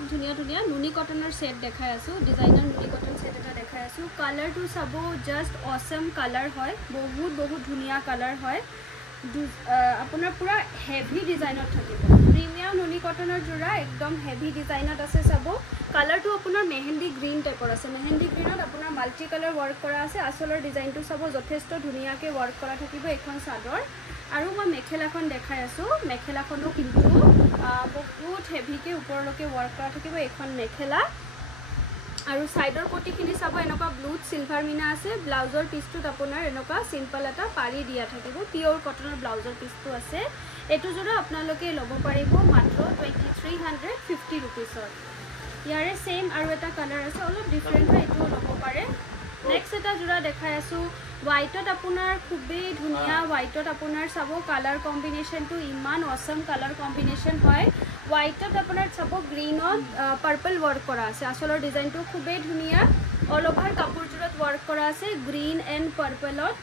খুব ধুনিয়া ধুনিয়া নুনি কটনৰ সেট দেখাই আছো ডিজাইনাৰ নুনি কটন সেট এটা দেখাই আছো কালাৰটো সব জাস্ট অসম কালাৰ হয় বহুত ধুনিয়া কালাৰ হয় আপোনাৰ পুৰা হেভি ডিজাইনত থাকিব প্ৰিমিয়াম নুনি কটনৰ জোৰা একদম হেভি ডিজাইনত আছে সব কালাৰটো আপোনাৰ মেহেন্দি গ্ৰীণ টাইপৰ আছে মেহেন্দি গ্ৰীণত আপোনাৰ মাল্টি কালাৰ ওয়াৰ্ক কৰা আছে আসলৰ ডিজাইনটো সব যথেষ্ট ধুনিয়াকে ওয়াৰ্ক কৰা থাকিব এখন চাদৰ আৰু মই মেখেলাখন দেখাই আছো মেখেলাখনো কিন্তু বহুত হেভিকে ওপৰলৈকে ওয়াৰ্ক কৰা থাকিব এখন মেখেলা আৰু সাইডৰ পটিখিনি সব এনেকা ব্লুত সিলভাৰ মিনা আছে ব্লাউজৰ পিসটোত আপোনাৰ এনেকা সিম্পল এটা পাৰি দিয়া থাকিব পিওৰ কটনৰ ব্লাউজৰ পিসটো আছে এটো জোৰা আপোনালোকে লব পাৰিব মাত্ৰ 2350 रुपीसৰ ইয়াৰে সেম আৰু এটা কালাৰ আছে অলপ ডিফাৰেন্ট হয় এটো লব পাৰে নেক্সট এটা জোৰা দেখাই আছো হোয়াইটত আপোনাৰ খুবেই ধুনিয়া হোয়াইটত আপোনাৰ সব কালাৰ কম্বিনেশনটো ইমান অসম কালাৰ কম্বিনেশন হয় হোয়াইটত আপোনাৰ সব গ্ৰীনত পাৰ্পল ওয়াৰ্ক কৰা আছে আসলৰ ডিজাইনটো খুবেই ধুনিয়া অল ওভাৰ কাপোৰজোৰত ওয়াৰ্ক কৰা আছে গ্ৰীন এন্ড পাৰ্পলত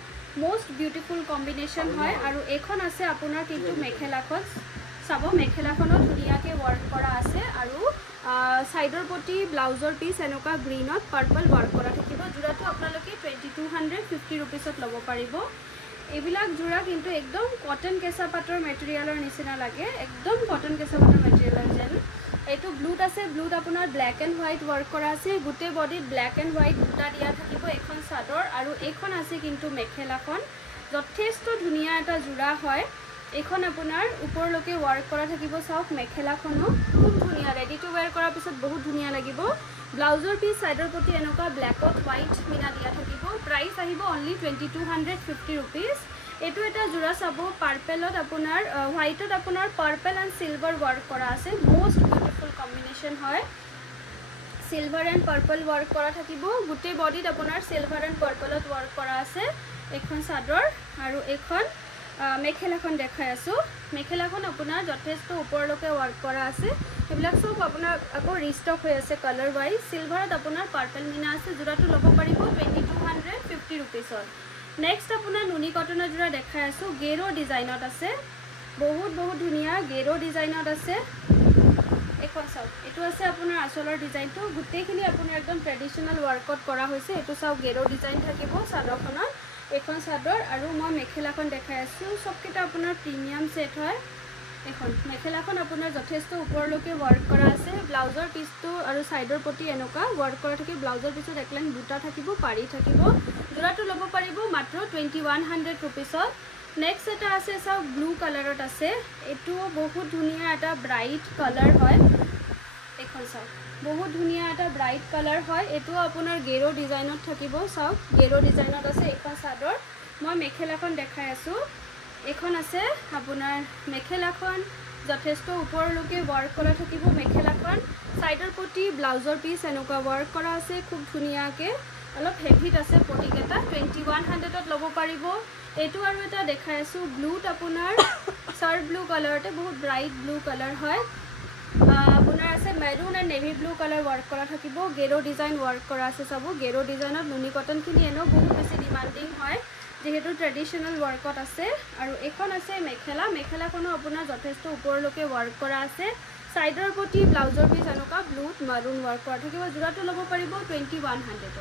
মোস্ট বিউটিফুল কম্বিনেশন হয় আৰু এখন আছে আপোনাৰ কিন্তু মেখেলাখন সব মেখেলাখনত ধুনিয়াকে ওয়াৰ্ক কৰা আছে আৰু সাইডৰ পটি ব্লাউজৰ পিস এনেকা গ্ৰীনত পাৰ্পল ওয়াৰ্ক কৰা থাকিব জোৰাটো আপোনালোকে 2250 रुपीसত লব পাৰিব এবিলাক জোৰা কিন্তু একদম কটন কেঁচা পাটৰ মেটেৰিয়েলৰ নিচিনা লাগে একদম কটন কেঁচা পাটৰ মেটেৰিয়েলৰ যেন এটো ব্লুত আছে ব্লুত আপোনাৰ ব্ল্যাক এন্ড হোৱাইট ওয়াৰ্ক কৰা আছে গুটে বডিত ব্ল্যাক এন্ড হোৱাইট দুটা দিয়া থাকিব এখন চাদৰ আৰু এখন আছে কিন্তু মেখেলাখন যথেষ্ট ধুনিয়া এটা জোৰা হয় এখন আপোনাৰ ওপৰলৈকে ওয়াৰ্ক কৰা থাকিব সব মেখেলাখনো খুব ধুনিয়া ৰেডি টু ওয়্যাৰ কৰাৰ পিছত বহুত ধুনিয়া লাগিব ব্লাউজৰ পিস সাইডৰ প্ৰতি এনেকা ব্ল্যাকত হোৱাইট মিনা দিয়া থাকিব প্ৰাইস আহিব অনলি 2250 रुपीस এটো এটা জোৰা সব পাৰ্পলত আপোনাৰ হোৱাইটত আপোনাৰ পাৰ্পল এন্ড সিলভাৰ ওয়াৰ্ক কৰা আছে মোস্ট বিউটিফুল কম্বিনেশন হয় সিলভাৰ এন্ড পাৰ্পল ওয়াৰ্ক কৰা থাকিব গুটে বডিত আপোনাৰ সিলভাৰ এন্ড পাৰ্পলত ওয়াৰ্ক কৰা আছে এখন চাদৰ আৰু এখন মেখেলাখন দেখাই আছো মেখেলাখন আপোনাৰ যথেষ্ট ওপৰলৈকে ওয়াৰ্ক কৰা আছে এবিলাক সব আপোনাৰ আকৌ ৰিস্টক হৈ আছে কালাৰ ওয়াইজ সিলভাৰত আপোনাৰ পাৰ্পল মিনা আছে জোৰাটো লব পাৰিব 2250 रुपीसৰ নেক্সট আপোনাৰ নুনি কটনৰ জোৰা দেখাই আছো গেৰো ডিজাইনত আছে বহুত ধুনিয়া গেৰো ডিজাইনত আছে এখন সব এটো আছে আপোনাৰ আসলৰ ডিজাইনটো গুটেখিনি আপোনাৰ একদম ট্ৰেডিশনাল ওয়াৰ্কত কৰা হৈছে এটো সব গেৰো ডিজাইন থাকিব চাদৰখনত এখন চাদৰ আৰু মই মেখেলাখন দেখাই আছো সবকিটা আপোনাৰ প্ৰিমিয়াম সেট হয় এখন মেখেলাখন আপোনাৰ যথেষ্ট ওপৰলৈকে ওয়াৰ্ক কৰা আছে ব্লাউজৰ পিসটো আৰু সাইডৰ পটি এনেকা ওয়াৰ্ক কৰা থাকে ব্লাউজৰ পিছত এক লাইন বুটা থাকিব পাৰি থাকিব জোৰাটো লব পাৰিব মাত্ৰ 2100 रुपीसত নেক্সট এটা আছে সব ব্লু কালাৰত আছে এটো বহুত ধুনিয়া এটা ব্ৰাইট কালাৰ হয় এখন সব বহুত ধুনিয়া এটা ব্ৰাইট কালাৰ হয় এটো আপোনাৰ গেৰো ডিজাইনত থাকিব সব গেৰো ডিজাইনত আছে এখন চাদৰ মই মেখেলাখন দেখাই আছো এখন আছে আপোনাৰ মেখেলাখন যথেষ্ট ওপৰলৈকে ওয়াৰ্ক কৰা থাকিব মেখেলাখন সাইডৰ পটি ব্লাউজৰ পিস এনেকা ওয়াৰ্ক কৰা আছে খুব ধুনিয়াকে অলপ হেভিত আছে পটি কেটা 2100ত লব পাৰিব এটো আৰু এটা দেখাই আছো ব্লুত আপোনাৰ সাৰ ব্লু কালাৰতে বহুত ব্ৰাইট ব্লু কালাৰ হয় আপোনাৰ আছে maroon and navy blue colour work কৰা থাকিব গেৰো ডিজাইন ওয়াৰ্ক কৰা আছে সব গেৰো ডিজাইনত নুনি কটন খিনি এনো বহুত বেছি ডিমান্ডিং হয় যেহেতু ট্ৰেডিশনাল ওয়াৰ্কত আছে আৰু এখন আছে মেখেলাখনো আপোনাৰ যথেষ্ট ওপৰলৈকে ওয়াৰ্ক কৰা আছে সাইডৰ পটি ব্লাউজৰ পিস এনেকা ব্লুত মাৰুন ওয়াৰ্ক কৰা থাকিব জোৰাটো লব পাৰিব 2100ত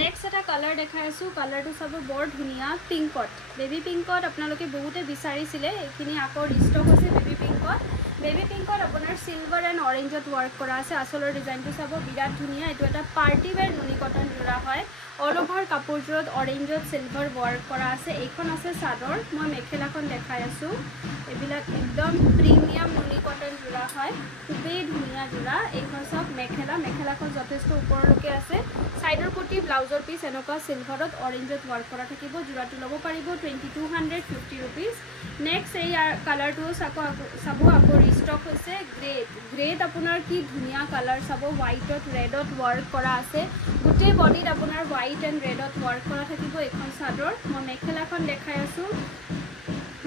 নেক্সট এটা কালাৰ দেখাই আছো কালাৰটো সব বৰ ধুনিয়া পিংকত বেবি পিংকত আপোনালোকে বহুতে বিচাৰিছিলে এখিনি আকৌ ৰিস্টক হৈছে বেবি পিংকত আপোনাৰ সিলভাৰ এন্ড অৰেঞ্জত ওয়াৰ্ক কৰা আছে আসলৰ ডিজাইনটো সব বিৰাট ধুনিয়া এটো এটা পাৰ্টি ওয়্যাৰ নুনি কটন জোৰা হয় অল ওভাৰ কাপোৰজোৰত অৰেঞ্জত সিলভাৰ ওয়াৰ্ক কৰা আছে এখন আছে চাদৰ মই মেখেলাখন দেখাই আছো এবিলাক একদম প্ৰিমিয়াম নুনি কটন জোৰা হয় খুবেই ধুনিয়া জোৰা এখন সব মেখেলাখন যথেষ্ট ওপৰলৈকে আছে সাইডৰ পটি ব্লাউজৰ পিস এনেকা সিলভাৰত অৰেঞ্জত ওয়াৰ্ক কৰা থাকিব জোৰাটো লব পাৰিব 2250 रुपीस নেক্সট এই কালাৰটো সব আকৌ ৰিস্টক হৈছে গ্ৰেত আপোনাৰ কি ধুনিয়া কালাৰ সব হোৱাইটত ৰেডত ওয়াৰ্ক কৰা আছে গুটে বডিত আপোনাৰ হোৱাইট এন্ড ৰেডত ওয়াৰ্ক কৰা থাকিব এখন চাদৰ মই মেখেলাখন দেখাই আছো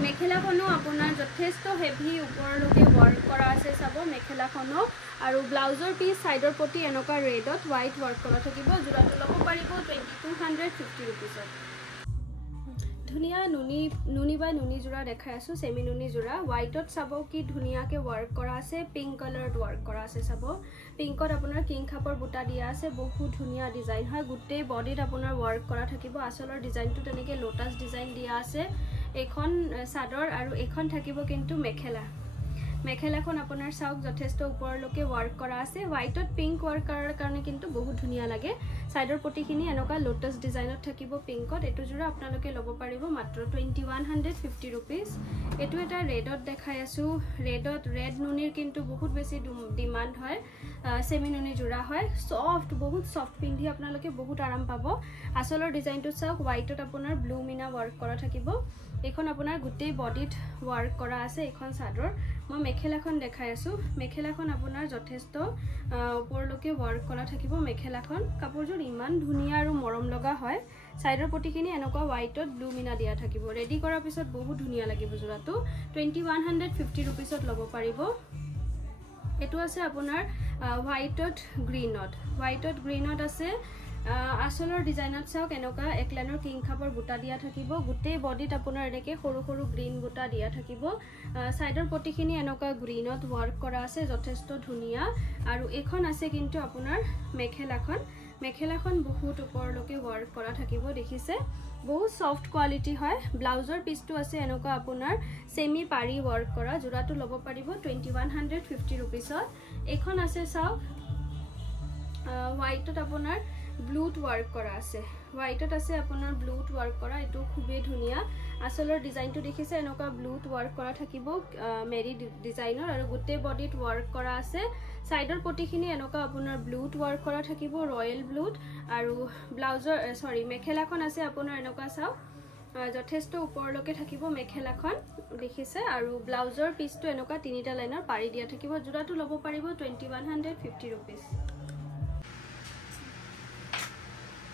মেখেলাখনো আপোনাৰ যথেষ্ট হেভি ওপৰলৈকে ওয়াৰ্ক কৰা আছে সব মেখেলাখনো আৰু ব্লাউজৰ পিস সাইডৰ পটি এনেকা ৰেডত হোৱাইট ওয়াৰ্ক কৰা থাকিব জোৰাটো লব পাৰিব 2250 रुपीसত ধুনিয়া নুনি বা নুনি জোৰা দেখাই আছো সেমি নুনি জোৰা হোৱাইটত চাব কি ধুনিয়াকে ওয়াৰ্ক কৰা আছে পিঙ্ক কালাৰত ওয়াৰ্ক কৰা আছে চাব পিঙ্কত আপোনাৰ কিং খাপৰ বুটা দিয়া আছে বহুত ধুনিয়া ডিজাইন হয় গুটেই বডিত আপোনাৰ ওয়াৰ্ক কৰা থাকিব আসলৰ ডিজাইনটো তেনেকে লোটাস ডিজাইন দিয়া আছে এখন সাদৰ আৰু এখন থাকিব কিন্তু মেখেলাখন আপোনাৰ চাওক যথেষ্ট ওপৰলৈকে ওয়াৰ্ক কৰা আছে হোৱাইটত পিঙ্ক ওয়াৰ্ক কৰাৰ কাৰণে কিন্তু বহুত ধুনিয়া লাগে সাইডৰ পটিখিনি এনেকা লোটাস ডিজাইনত থাকিব পিঙ্কত এটো জোৰা আপোনালোকে লব পাৰিব মাত্ৰ 2150 रुपीस এটো এটা ৰেডত দেখাই আছো ৰেড নুনিৰ কিন্তু বহুত বেছি ডিমান্ড হয় সেমি নুনি জোৰা হয় বহুত সফট পিন্ধি আপোনালোকে বহুত আৰাম পাব আসলৰ ডিজাইনটো চাওক হোৱাইটত আপোনাৰ ব্লু মিনা ওয়াৰ্ক কৰা থাকিব এখন আপোনাৰ গুটেই বডিত ওয়াৰ্ক কৰা আছে এখন সাদৰ মই মেখেলাখন দেখাই আছো মেখেলাখন আপোনাৰ যথেষ্ট ওপৰলৈকে ওয়াৰ্ক কৰা থাকিব মেখেলাখন কাপোৰযোৰ ইমান ধুনিয়া আৰু মৰম লগা হয় সাইডৰ পটিখিনি এনেকা হোৱাইটত ব্লু মিনা দিয়া থাকিব ৰেডি কৰাৰ পিছত বহুত ধুনিয়া লাগিব জোৰাটো 2150 रुपीसত লব পাৰিব এটো আছে আপোনাৰ হোৱাইটত গ্ৰীনত আছে আসলৰ ডিজাইনত চাওক এনেকা এক লাইনৰ কিং খাপৰ বুটা দিয়া থাকিব গুটেই বডিত আপোনাৰ এনেকে সৰু সৰু গ্ৰীন বুটা দিয়া থাকিব সাইডৰ পটিখিনি এনেকা গ্ৰীনত ওয়াৰ্ক কৰা আছে যথেষ্ট ধুনিয়া আৰু এখন আছে কিন্তু আপোনাৰ মেখেলাখন বহুত ওপৰলৈকে ওয়াৰ্ক কৰা থাকিব দেখিছে বহুত সফট কোৱালিটি হয় ব্লাউজৰ পিসটো আছে এনেকা আপোনাৰ সেমি পাৰি ওয়াৰ্ক কৰা জোৰাটো লব পাৰিব 2150 रुपीसত এখন আছে চাওক হোৱাইটত আপোনাৰ ব্লুত ওয়াৰ্ক কৰা আছে হোৱাইটত আছে আপোনাৰ ব্লুত ওয়াৰ্ক কৰা এটো খুবেই ধুনিয়া আসলৰ ডিজাইনটো দেখিছে এনেকা ব্লুত ওয়াৰ্ক কৰা থাকিব মেৰি ডিজাইনৰ আৰু গুটে বডিত ওয়াৰ্ক কৰা আছে সাইডৰ পটিখিনি এনেকা আপোনাৰ ব্লুত ওয়াৰ্ক কৰা থাকিব ৰয়েল ব্লুত আৰু ব্লাউজৰ মেখেলাখন আছে আপোনাৰ এনেকা চাও যথেষ্ট ওপৰলৈকে থাকিব মেখেলাখন দেখিছে আৰু ব্লাউজৰ পিসটো এনেকা তিনিটা লাইনৰ পাৰি দিয়া থাকিব জোৰাটো লব পাৰিব 2150 रुपीस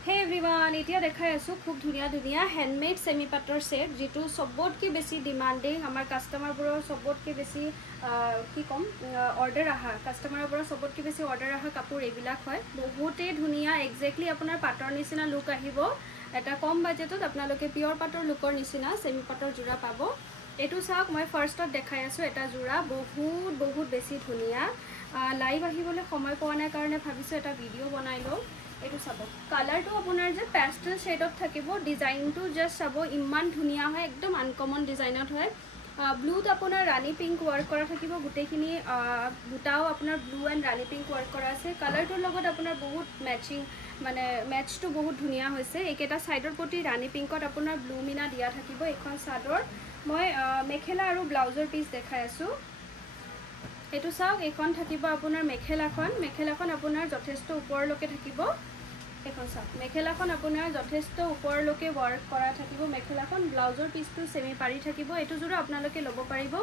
Hey everyone, এতিয়া দেখাই আছো খুব ধুনিয়া হ্যান্ডমেড সেমি পাটৰ সেট যেটো সবতকে বেছি ডিমান্ডিং আমাৰ কাস্টমাৰবোৰৰ সবতকে বেছি কি কম অৰ্ডাৰ আহা কাস্টমাৰবোৰৰ সবতকে বেছি অৰ্ডাৰ আহা কাপোৰ এইবিলাক হয় বহুতে ধুনিয়া এক্স্যাক্টলি আপোনাৰ পাটৰ নিচিনা লুক আহিব এটা কম বাজেটত আপোনালোকে পিওৰ পাটৰ লুকৰ নিচিনা সেমি পাটৰ জোৰা পাব এটো চাওক মই ফাৰ্ষ্টত দেখাই আছো এটা জোৰা বহুত বেছি ধুনিয়া লাইভ আহিবলৈ সময় পোৱা নাই কাৰণে ভাবিছো এটা ভিডিও বনাই লও এটো চাব কালাৰটো আপোনাৰ যে পেস্টেল শেডত থাকিব ডিজাইনটো জাস্ট চাব ইমান ধুনিয়া হয় একদম আনকমন ডিজাইনত হয় ব্লুত আপোনাৰ ৰানী পিঙ্ক ওয়াৰ্ক কৰা থাকিব গুটেখিনি বুটাও আপোনাৰ blue and rani pink work কৰা আছে কালাৰটোৰ লগত আপোনাৰ বহুত ম্যাচিং মানে ম্যাচটো বহুত ধুনিয়া হৈছে একেটা সাইডৰ পটি ৰানী পিঙ্কত আপোনাৰ ব্লু মিনা দিয়া থাকিব এখন সাদৰ মই মেখেলা আৰু ব্লাউজৰ পিস দেখাই আছো এটো চাওক এখন থাকিব আপোনাৰ মেখেলাখন আপোনাৰ যথেষ্ট ওপৰলৈকে থাকিব এখন চাওক মেখেলাখন আপোনাৰ যথেষ্ট ওপৰলৈকে ওয়াৰ্ক কৰা থাকিব মেখেলাখন ব্লাউজৰ পিসটো সেমি পাৰি থাকিব এটো জোৰা আপোনালোকে লব পাৰিব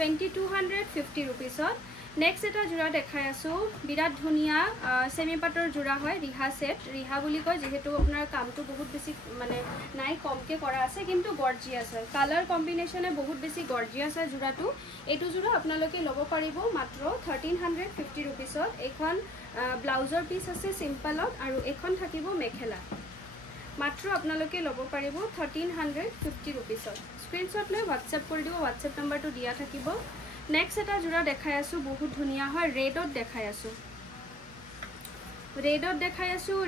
2250 रुपीसত নেক্সট এটা জোৰা দেখাই আছো বিৰাট ধুনিয়া সেমি পাটৰ জোৰা হয় ৰিহা বুলি কয় যেহেতু আপোনাৰ কামটো বহুত বেছি মানে নাই কমকে কৰা আছে কিন্তু গৰ্জিয়াস হয় কালাৰ কম্বিনেশনে বহুত বেছি গৰ্জিয়াস হয় জোৰাটো এটো জোৰা আপোনালোকে লব পাৰিব মাত্ৰ 1350 रुपीसত এখন ব্লাউজৰ পিস আছে সিম্পলত আৰু এখন থাকিব মেখেলা মাত্ৰ আপোনালোকে লব পাৰিব 1350 रुपीसত স্ক্ৰিনশ্বট লৈ WhatsApp কৰি দিব WhatsApp নম্বৰটো দিয়া থাকিব নেক্সট এটা জোৰা দেখাই আছো বহুত ধুনিয়া হয় ৰেডত দেখাই আছো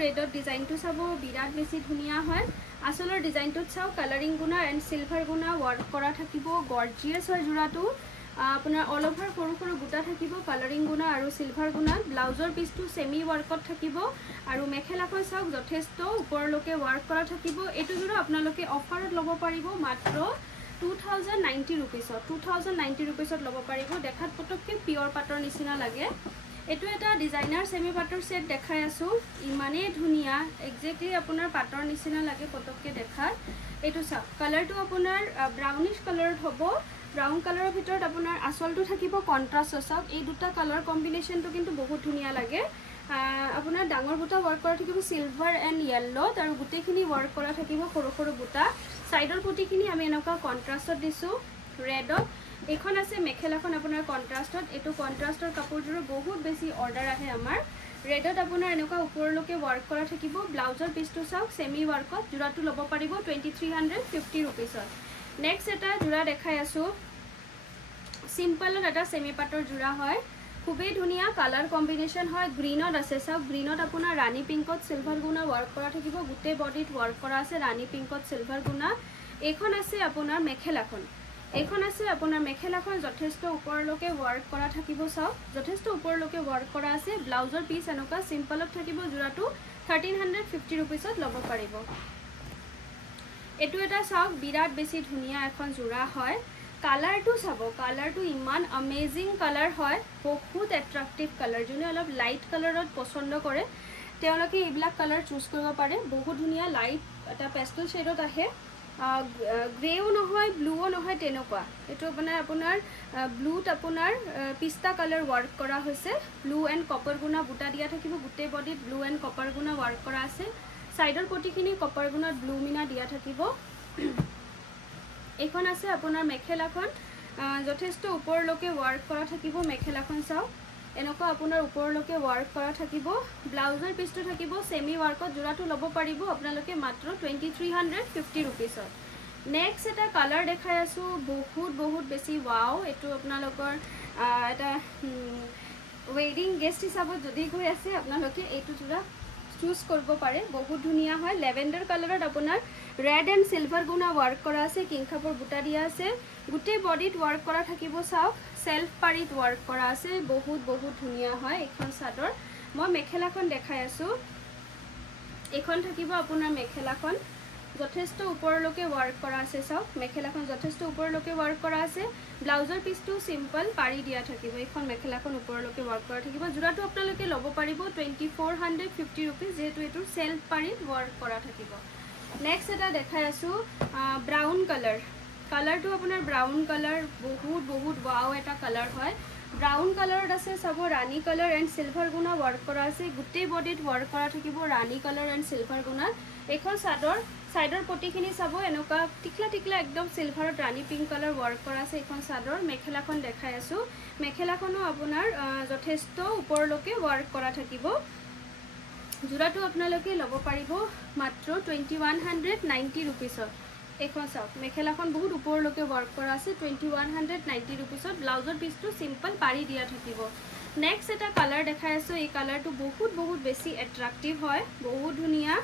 ৰেডত ডিজাইনটো চাব বিৰাট বেছি ধুনিয়া হয় আসলৰ ডিজাইনটো চাও কালাৰিং গুনা এন্ড সিলভাৰ গুনা ওয়াৰ্ক কৰা থাকিব গৰ্জিয়াস হয় জোৰাটো আপোনাৰ অল ওভাৰ সৰু গুটা থাকিব কালাৰিং গুনা আৰু সিলভাৰ গুনা ব্লাউজৰ পিসটো সেমি ওয়াৰ্কত থাকিব আৰু মেখেলাখন চাওক যথেষ্ট ওপৰলৈকে ওয়াৰ্ক কৰা থাকিব এটো জোৰা আপোনালোকে অফাৰত লব পাৰিব মাত্ৰ 2090 रुपीसত লব পাৰিব দেখাত পটককে পিওৰ পাটৰ নিচিনা লাগে এটো এটা ডিজাইনাৰ সেমি পাটৰ সেট দেখাই আছো ইমানে ধুনিয়া এক্স্যাক্টলি আপোনাৰ পাটৰ নিচিনা লাগে পটককে দেখাত এটো চাওক কালাৰটো আপোনাৰ ব্ৰাউনিশ কালাৰত হ'ব ব্ৰাউন কালাৰৰ ভিতৰত আপোনাৰ আসলটো থাকিব কন্ট্ৰাস্ট চাওক এই দুটা কালাৰ কম্বিনেশনটো কিন্তু বহুত ধুনিয়া লাগে আপোনাৰ ডাঙৰ বুটা ওয়াৰ্ক কৰা থাকিব সিলভাৰ এন্ড ইয়েলো আৰু গুটেখিনি ওয়াৰ্ক কৰা থাকিব সৰু বুটা সাইডৰ পটিখিনি আমি এনেকা কন্ট্ৰাস্টত দিছো ৰেডত এখন আছে মেখেলাখন আপোনাৰ কন্ট্ৰাস্টত এটো কন্ট্ৰাস্টৰ কাপোৰজোৰ বহুত বেছি অৰ্ডাৰ আহে আমাৰ ৰেডত আপোনাৰ এনেকুৱা ওপৰলৈকে ৱৰ্ক কৰা থাকিব ব্লাউজৰ পিচটো চাওক সেমি ৱৰ্কত জোৰাটো ল'ব পাৰিব 2350 रुपीसত নেক্সট এটা জোৰা দেখাই আছো সিম্পলত এটা সেমি পাটৰ জোৰা হয় খুবেই ধুনিয়া কালাৰ কম্বিনেশন হয় গ্ৰীনত আছে চাওক গ্ৰীনত আপোনাৰ ৰানী পিংকত সিলভাৰ গুণা ৱৰ্ক কৰা থাকিব গুটে বডিত ৱৰ্ক কৰা আছে ৰানী পিংকত সিলভাৰ গুণা এখন আছে আপোনাৰ মেখেলাখন এখন আছে আপোনাৰ মেখেলাখন যথেষ্ট ওপৰলৈকে ৱৰ্ক কৰা থাকিব চাওক যথেষ্ট ওপৰলৈকে ৱৰ্ক কৰা আছে ব্লাউজৰ পিচ এনেকুৱা সিম্পলত থাকিব জোৰাটো 1350 रुपीसত ল'ব পাৰিব এটো এটা চাওক বিৰাট বেছি ধুনিয়া এখন জোৰা হয় কালাৰটো চাব কালাৰটো ইমান অমেজিং কালাৰ হয় বহুত এট্ৰাক্টিভ কালাৰ যোনে অলপ লাইট কালাৰত পছন্দ কৰে তেওঁলোকে এইবিলাক কালাৰ চুজ কৰিব পাৰে বহুত ধুনিয়া লাইট এটা পেস্টেল শেডত আহে গ্ৰেও নহয় ব্লুও নহয় তেনেকুৱা এটো আপোনাৰ ব্লুত আপোনাৰ পিস্তা কালাৰ ৱৰ্ক কৰা হৈছে ব্লু এণ্ড কপাৰ গুণা বুটা দিয়া থাকিব গুটে বডিত ব্লু এণ্ড কপাৰ গুণা ৱৰ্ক কৰা আছে সাইডৰ পটিখিনি কপাৰ গুণাত ব্লু মিনা দিয়া থাকিব এখন আছে আপোনাৰ মেখেলাখন যথেষ্ট ওপৰলৈকে ৱৰ্ক কৰা থাকিব মেখেলাখন চাও এনেকুৱা আপোনাৰ ওপৰলৈকে ৱৰ্ক কৰা থাকিব ব্লাউজৰ পিচটো থাকিব সেমি ৱৰ্কত জোৰাটো ল'ব পাৰিব আপোনালোকে মাত্ৰ 2350 रुपीसত নেক্সট এটা কালাৰ দেখাই আছো বহুত বেছি ওয়াও এটো আপোনালোকৰ এটা ওয়েডিং গেষ্ট হিচাপত যদি গৈ আছে আপোনালোকে এইটো জোৰা চুজ কৰিব পাৰে বহুত ধুনিয়া হয় লেভেন্ডাৰ কালাৰত আপোনাৰ ৰেড এণ্ড সিলভাৰ গুণা ৱৰ্ক কৰা আছে কিংখাপৰ বুটা দিয়া আছে গুটে বডিত ৱৰ্ক কৰা থাকিব চাওক সেলফ পাৰিত ৱৰ্ক কৰা আছে বহুত ধুনিয়া হয় এখন সাদৰ মই মেখেলাখন দেখাই আছো এখন থাকিব আপোনাৰ মেখেলাখন যথেষ্ট ওপৰলৈকে ৱৰ্ক কৰা আছে চাওক মেখেলাখন যথেষ্ট ওপৰলৈকে ৱৰ্ক কৰা আছে ব্লাউজৰ পিচটো সিম্পল পাৰি দিয়া থাকিব এখন মেখেলাখন ওপৰলৈকে ৱৰ্ক কৰা থাকিব জোৰাটো আপোনালোকে ল'ব পাৰিব 2450 रुपीस যেহেতু এটো সেলফ পাৰিত ৱৰ্ক কৰা থাকিব নেক্সট এটা দেখাই আছো ব্ৰাউন কালাৰটো আপোনাৰ ব্ৰাউন কালাৰ বহুত ওয়াও এটা কালাৰ হয় ব্ৰাউন কালাৰত আছে সব ৰানী কালাৰ এণ্ড সিলভাৰ গুণা ৱৰ্ক কৰা আছে গুটে বডিত ৱৰ্ক কৰা থাকিব ৰানী কালাৰ এণ্ড সিলভাৰ গুণা এখন সাইডৰ পটিখিনি চাব এনেকুৱা টিকলা একদম সিলভাৰত ৰানী পিংক কালাৰ ৱৰ্ক কৰা আছে এখন সাদৰ মেখেলাখন দেখাই আছো মেখেলাখনো আপোনাৰ যথেষ্ট ওপৰলৈকে ৱৰ্ক কৰা থাকিব জোৰাটো আপোনালোকে ল'ব পাৰিব মাত্ৰ 2190 रुपीसত এখন চাওক মেখেলাখন বহুত ওপৰলৈকে ৱৰ্ক কৰা আছে 2190 रुपीसত ব্লাউজৰ পিচটো সিম্পল পাৰি দিয়া থাকিব নেক্সট এটা কালাৰ দেখাই আছো এই কালাৰটো বহুত বেছি এট্ৰাক্টিভ হয় বহুত ধুনিয়া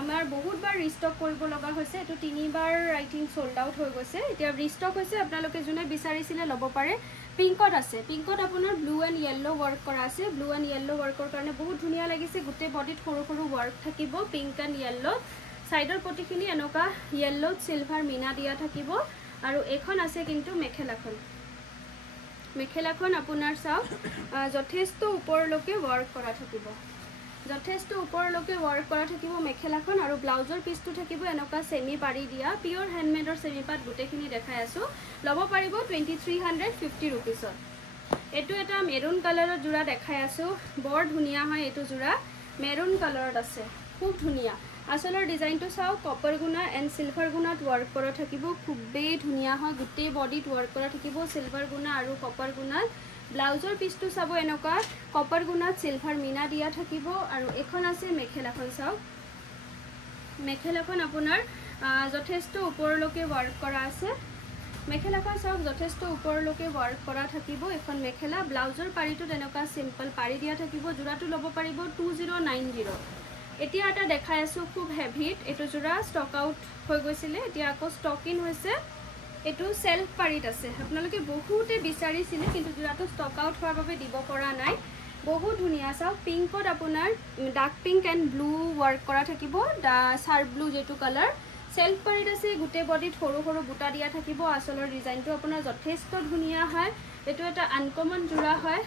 আমাৰ বহুতবাৰ ৰিস্টক কৰিব লগা হৈছে এটো তিনিবাৰ আই থিংক সোল্ড আউট হৈ গৈছে এতিয়া ৰিস্টক হৈছে আপোনালোকে জুনে বিচাৰিছিলে ল'ব পাৰে পিংকত আছে পিংকত আপোনাৰ ব্লু এণ্ড ইয়েলো ৱৰ্ক কৰা আছে ব্লু এণ্ড ইয়েলো ৱৰ্কৰ কাৰণে বহুত ধুনিয়া লাগিছে গুটে বডিত সৰু ৱৰ্ক থাকিব পিংক এণ্ড ইয়েলো সাইডৰ পটিখিনি এনেকুৱা ইয়েলোত সিলভাৰ মিনা দিয়া থাকিব আৰু এখন আছে কিন্তু মেখেলাখন আপোনাৰ চাওক যথেষ্ট ওপৰলৈকে ৱৰ্ক কৰা থাকিব যথেষ্ট ওপৰলৈকে ৱৰ্ক কৰা থাকিব মেখেলাখন আৰু ব্লাউজৰ পিচটো থাকিব এনেকুৱা সেমি পাৰি দিয়া পিওৰ হ্যান্ডমেডৰ সেমি পাট গুটেখিনি দেখাই আছো ল'ব পাৰিব 2350 रुपीसত এটো এটা মেৰুন কালাৰৰ জোৰা দেখাই আছো বৰ ধুনিয়া হয় এটো জোৰা মেৰুন কালাৰত আছে খুব ধুনিয়া আসলৰ ডিজাইনটো চাও কপাৰ গুণা এণ্ড সিলভাৰ গুণাত ৱৰ্ক কৰা থাকিব খুবেই ধুনিয়া হয় গুটে বডিত ৱৰ্ক কৰা থাকিব সিলভাৰ গুণা আৰু কপাৰ গুণাত ব্লাউজৰ পিচটো চাব এনেকুৱা কপাৰ গুণাত সিলভাৰ মিনা দিয়া থাকিব আৰু এখন আছে মেখেলাখন চাওক মেখেলাখন আপোনাৰ যথেষ্ট ওপৰলৈকে ৱৰ্ক কৰা আছে মেখেলাখন চাওক যথেষ্ট ওপৰলৈকে ৱৰ্ক কৰা থাকিব এখন মেখেলা ব্লাউজৰ পাৰিটো এনেকুৱা সিম্পল পাৰি দিয়া থাকিব জোৰাটো ল'ব পাৰিব 2090 এতিয়া এটা দেখাই আছো খুব হেভিত এটো জোৰা ষ্টক আউট হৈ গৈছিলে এতিয়া আকৌ ষ্টক ইন হৈছে এটো সেলফ পাৰিত আছে আপোনালোকে বহুতে বিচাৰিছিলে কিন্তু জোৰাটো ষ্টক আউট হোৱাৰ বাবে দিব পৰা নাই বহুত ধুনিয়া চাও পিংকত আপোনাৰ dark pink and blue work কৰা থাকিব শাৰ্প ব্লু যেটো কালাৰ সেলফ পাৰিত আছে গুটে বডিত সৰু বুটা দিয়া থাকিব আসলৰ ডিজাইনটো আপোনাৰ যথেষ্ট ধুনিয়া হয় এটো এটা আনকমন জোৰা হয়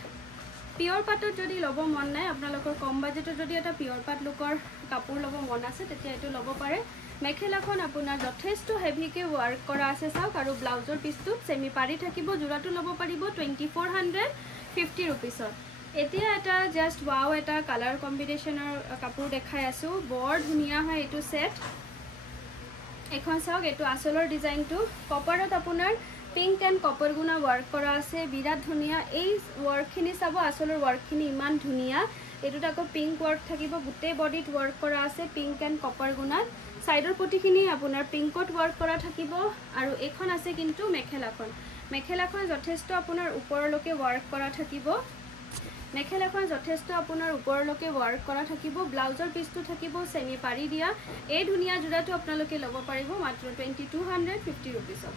পিওৰ পাটত যদি লব মন নাই আপোনালোকৰ কম বাজেটত যদি এটা পিওৰ পাট লুকৰ কাপোৰ লব মন আছে তেতিয়া এটো লব পাৰে মেখেলাখন আপোনাৰ যথেষ্ট হেভিকে ৱৰ্ক কৰা আছে চাওক আৰু ব্লাউজৰ পিচটো সেমি পাৰি থাকিব জোৰাটো লব পাৰিব 2450 रुपीसত এতিয়া এটা জাস্ট ওয়াও এটা কালাৰ কম্বিনেশনৰ কাপোৰ দেখাই আছো বৰ ধুনিয়া হয় এটো সেট এখন চাওক এটো আসলৰ ডিজাইনটো কপাৰত আপোনাৰ পিংক এণ্ড কপাৰ গুণা ৱৰ্ক কৰা আছে বিৰাট ধুনীয়া এই ৱৰ্কখিনি চাব আচলৰ ৱৰ্কখিনি ইমান ধুনীয়া এইটোত আকৌ পিংক ৱৰ্ক থাকিব গোটেই বডিত ৱৰ্ক কৰা আছে পিংক এণ্ড কপাৰ গুণাত সাইডৰ পটিখিনি আপোনাৰ পিংকত ৱৰ্ক কৰা থাকিব আৰু এখন আছে কিন্তু মেখেলাখন যথেষ্ট আপোনাৰ ওপৰলৈকে ৱৰ্ক কৰা থাকিব মেখেলাখন যথেষ্ট আপোনাৰ ওপৰলৈকে ৱৰ্ক কৰা থাকিব ব্লাউজৰ পিছটো থাকিব সেমি পাৰি দিয়া এই ধুনীয়া জোৰাটো আপোনালোকে ল'ব পাৰিব মাত্ৰ 2250 रुपीसত